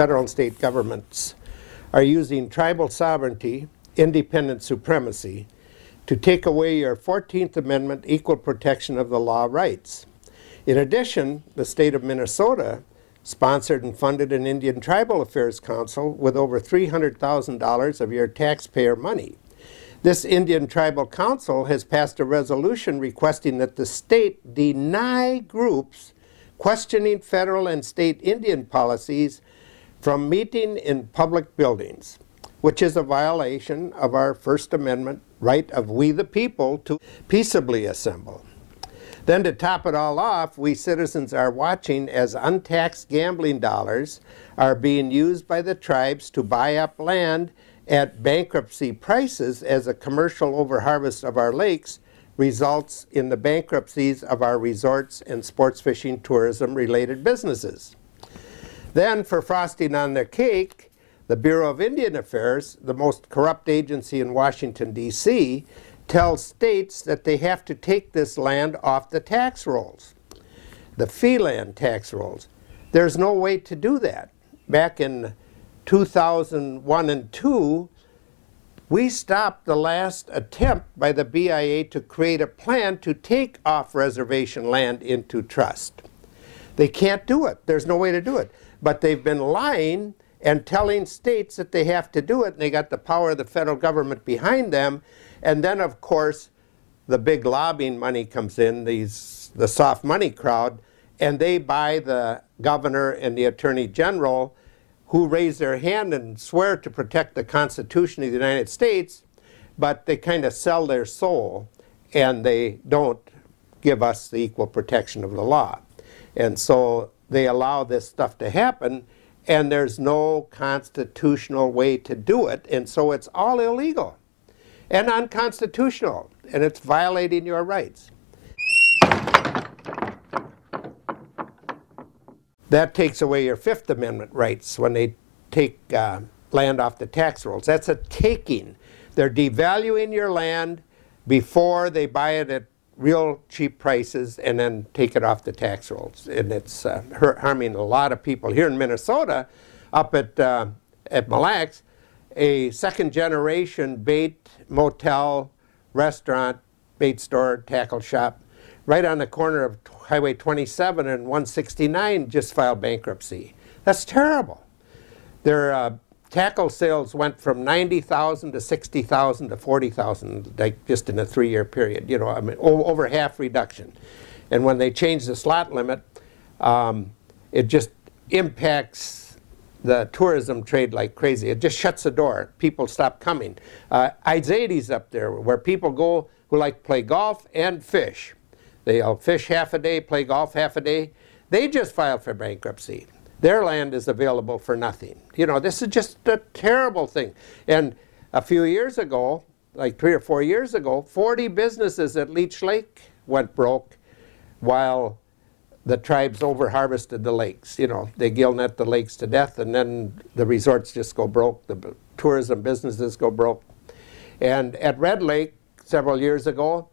federal and state governments are using tribal sovereignty, independent supremacy, to take away your 14th Amendment equal protection of the law rights. In addition, the state of Minnesota sponsored and funded an Indian Tribal Affairs Council with over $300,000 of your taxpayer money. This Indian Tribal Council has passed a resolution requesting that the state deny groups questioning federal and state Indian policies from meeting in public buildings, which is a violation of our First Amendment right of we the people to peaceably assemble. Then to top it all off, we citizens are watching as untaxed gambling dollars are being used by the tribes to buy up land at bankruptcy prices as a commercial overharvest of our lakes results in the bankruptcies of our resorts and sports fishing tourism related businesses. Then for frosting on the cake, the Bureau of Indian Affairs, the most corrupt agency in Washington, D.C., tells states that they have to take this land off the tax rolls, the fee land tax rolls. There's no way to do that. Back in 2001 and 2, we stopped the last attempt by the BIA to create a plan to take off reservation land into trust. They can't do it. There's no way to do it. But they've been lying and telling states that they have to do it, and they got the power of the federal government behind them. And then, of course, the big lobbying money comes in, the soft money crowd, and they buy the governor and the attorney general who raise their hand and swear to protect the Constitution of the United States, but they kind of sell their soul, and they don't give us the equal protection of the law. And so they allow this stuff to happen, and there's no constitutional way to do it, and so it's all illegal and unconstitutional, and it's violating your rights. That takes away your Fifth Amendment rights when they take land off the tax rolls. That's a taking. They're devaluing your land before they buy it at real cheap prices and then take it off the tax rolls. And it's harming a lot of people. Here in Minnesota, up at Mille Lacs, a second-generation bait motel, restaurant, bait store, tackle shop, right on the corner of Highway 27 and 169 just filed bankruptcy. That's terrible. Their tackle sales went from 90,000 to 60,000 to 40,000, like just in a 3-year period. You know, I mean, over half reduction. And when they changed the slot limit, it just impacts the tourism trade like crazy. It just shuts the door. People stop coming. Izadi's up there, where people go who like to play golf and fish. They'll fish half a day, play golf half a day. They just filed for bankruptcy. Their land is available for nothing. You know, this is just a terrible thing. And a few years ago, like 3 or 4 years ago, 40 businesses at Leech Lake went broke while the tribes over-harvested the lakes. You know, they gill net the lakes to death, and then the resorts just go broke. The tourism businesses go broke. And at Red Lake, several years ago,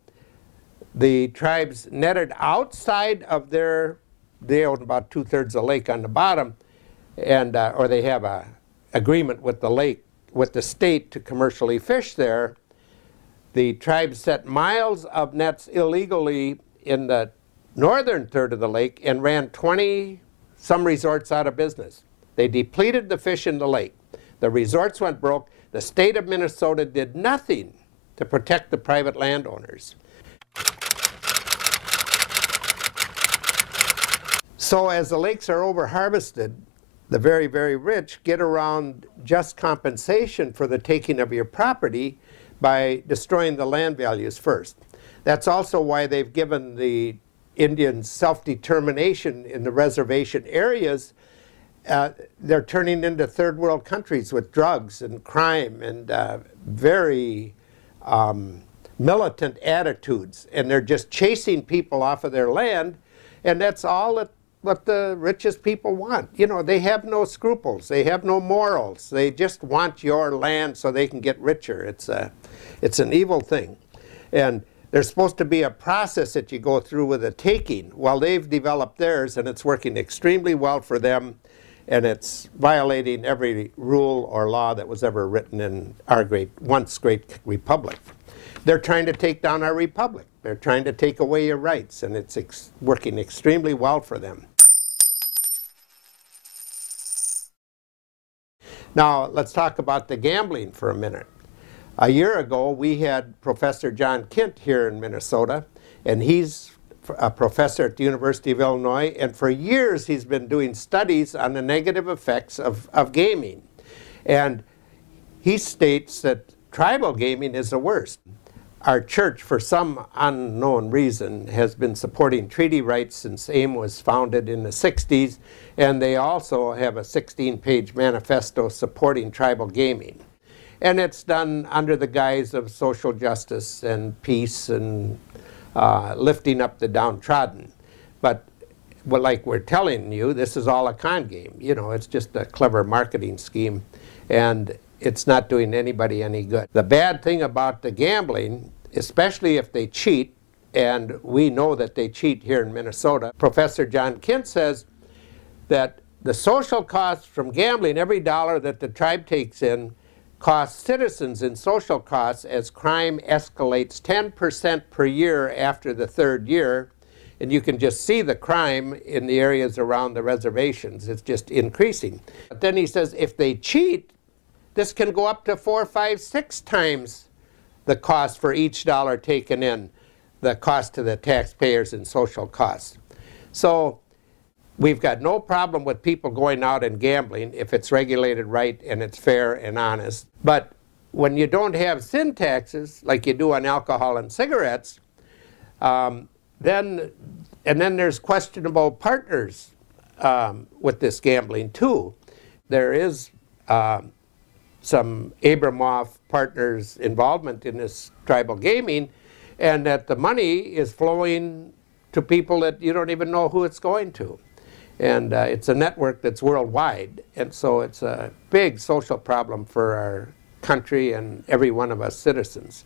the tribes netted outside of their, they own about 2/3 of the lake on the bottom, and or they have a agreement with the lake, with the state to commercially fish there. The tribes set miles of nets illegally in the northern third of the lake and ran 20-some resorts out of business. They depleted the fish in the lake. The resorts went broke. The state of Minnesota did nothing to protect the private landowners. So as the lakes are over-harvested, the very, very rich get around just compensation for the taking of your property by destroying the land values first. That's also why they've given the Indians self-determination in the reservation areas. They're turning into third world countries with drugs and crime and very militant attitudes. And they're just chasing people off of their land, and that's all what the richest people want. You know, they have no scruples. They have no morals. They just want your land so they can get richer. It's an evil thing. And there's supposed to be a process that you go through with a taking. Well, they've developed theirs, and it's working extremely well for them. and it's violating every rule or law that was ever written in our once great republic. They're trying to take down our republic. They're trying to take away your rights, and it's working extremely well for them. Now, let's talk about the gambling for a minute. A year ago, we had Professor John Kent here in Minnesota, and he's a professor at the University of Illinois, and for years he's been doing studies on the negative effects of gaming. And he states that tribal gaming is the worst. Our church, for some unknown reason, has been supporting treaty rights since AIM was founded in the 60s, and they also have a 16-page manifesto supporting tribal gaming. And it's done under the guise of social justice and peace and lifting up the downtrodden. But like we're telling you, this is all a con game. You know, it's just a clever marketing scheme, and it's not doing anybody any good. The bad thing about the gambling, especially if they cheat, and we know that they cheat here in Minnesota, Professor John Kent says that the social costs from gambling, every dollar that the tribe takes in, costs citizens in social costs as crime escalates 10% per year after the third year. And you can just see the crime in the areas around the reservations. It's just increasing. But then he says if they cheat, this can go up to 4, 5, 6 times the cost for each dollar taken in, the cost to the taxpayers in social costs. So we've got no problem with people going out and gambling if it's regulated right and it's fair and honest. But when you don't have sin taxes, like you do on alcohol and cigarettes, then there's questionable partners with this gambling too. There is some Abramoff partners' involvement in this tribal gaming, and that the money is flowing to people that you don't even know who it's going to. And it's a network that's worldwide, and so it's a big social problem for our country and every one of us citizens.